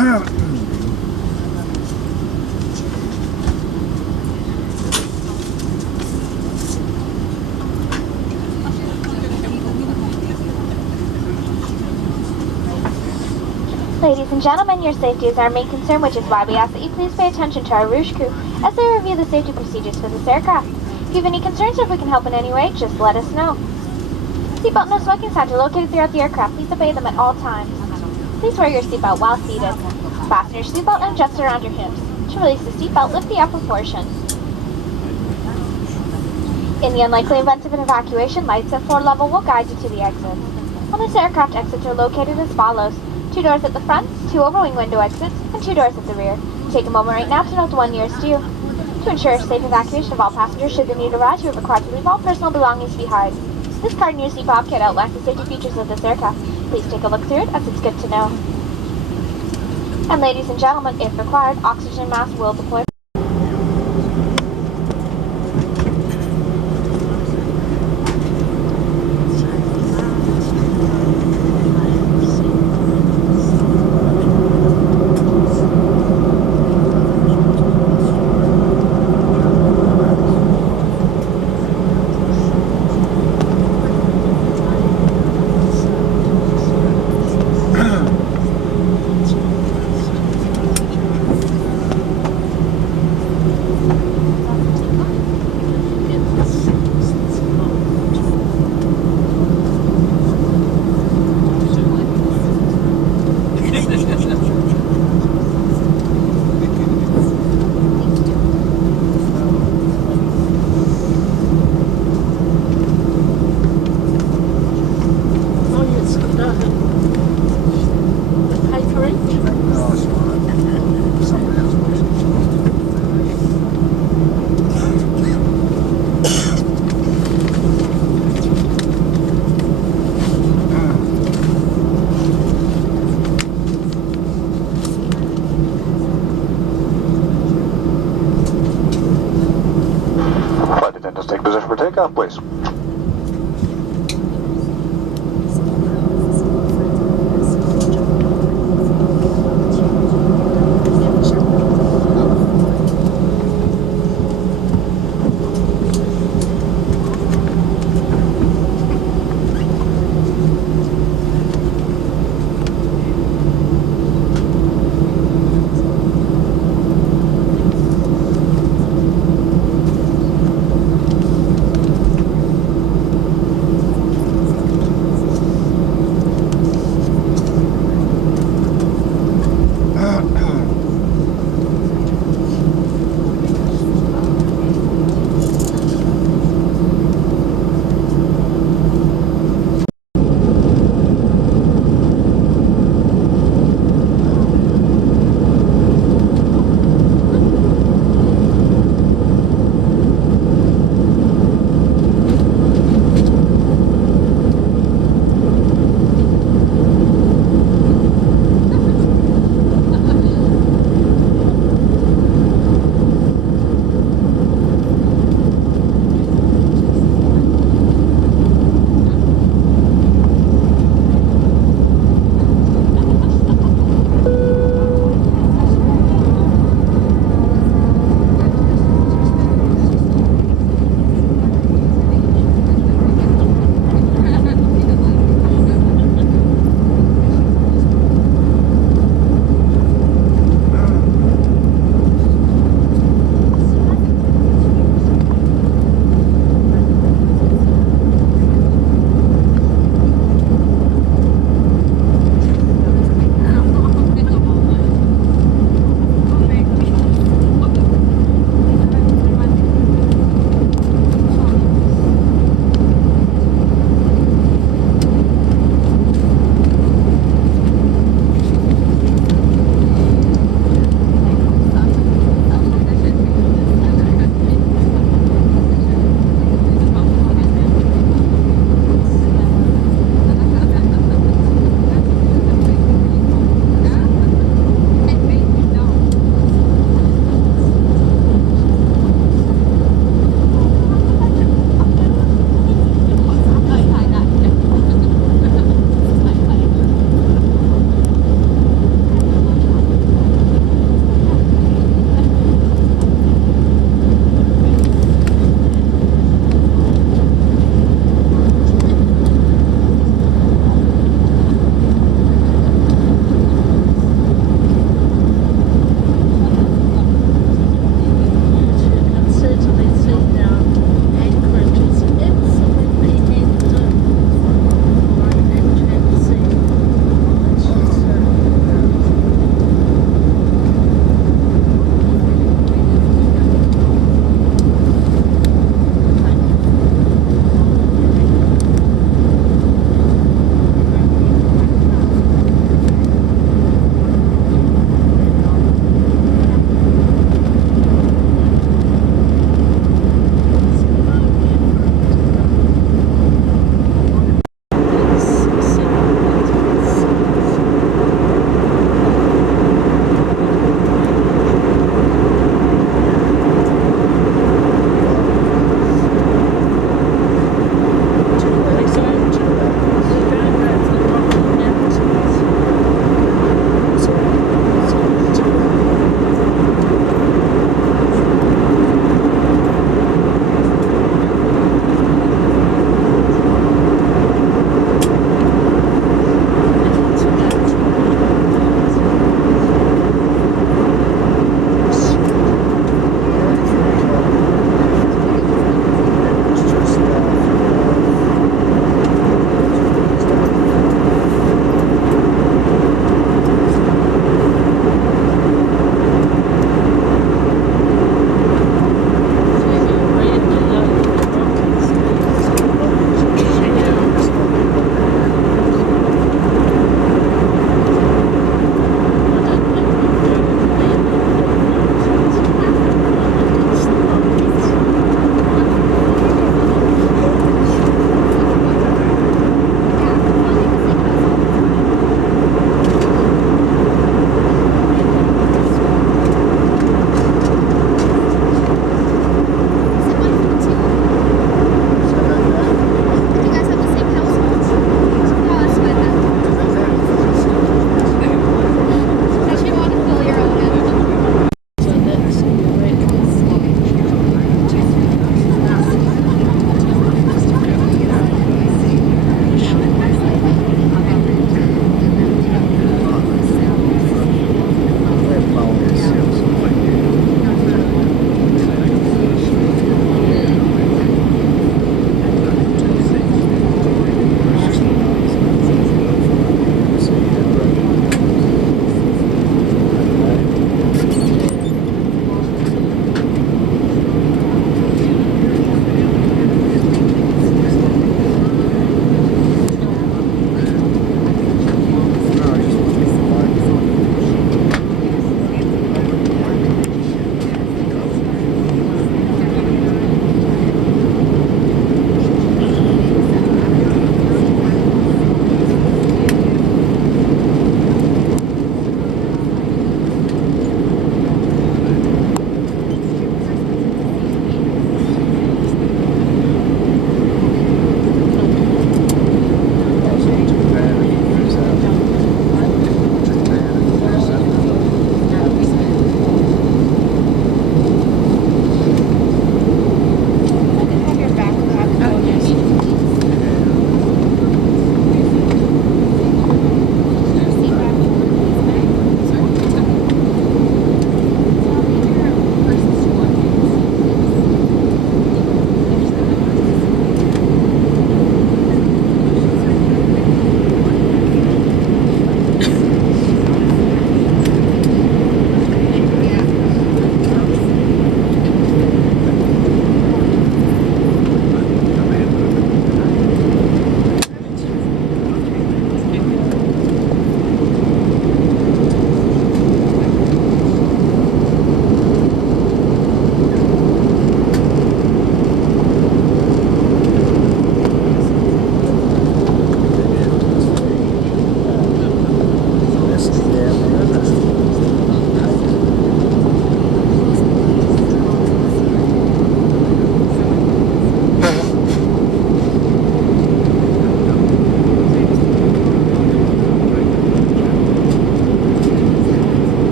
Ladies and gentlemen, your safety is our main concern, which is why we ask that you please pay attention to our Rouge crew as they review the safety procedures for this aircraft. If you have any concerns or if we can help in any way, just let us know. Seatbelt no smoking signs are located throughout the aircraft. Please obey them at all times. Please wear your seatbelt while seated. Fasten your seatbelt and adjust around your hips. To release the seatbelt, lift the upper portion. In the unlikely event of an evacuation, lights at floor level will guide you to the exits. On this aircraft, exits are located as follows. 2 doors at the front, 2 overwing window exits, and 2 doors at the rear. Take a moment right now to note the one nearest you. To ensure safe evacuation of all passengers, should the need arise, you are required to leave all personal belongings behind. This card in your seat pocket outlines the safety features of this aircraft. Please take a look through it, as it's good to know. And ladies and gentlemen, if required, oxygen mask will deploy.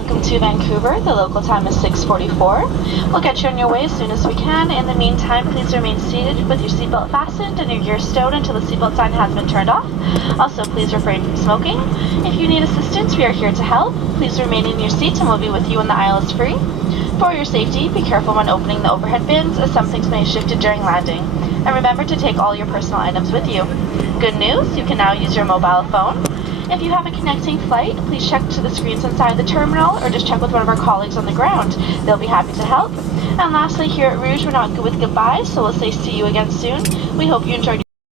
Welcome to Vancouver. The local time is 6:44. We'll get you on your way as soon as we can. In the meantime, please remain seated with your seatbelt fastened and your gear stowed until the seatbelt sign has been turned off. Also, please refrain from smoking. If you need assistance, we are here to help. Please remain in your seat and we'll be with you when the aisle is free. For your safety, be careful when opening the overhead bins as some things may have shifted during landing. And remember to take all your personal items with you. Good news, you can now use your mobile phone. If you have a connecting flight, please check to the screens inside the terminal or just check with one of our colleagues on the ground. They'll be happy to help. And lastly, here at Rouge, we're not good with goodbyes, so we'll say see you again soon. We hope you enjoyed your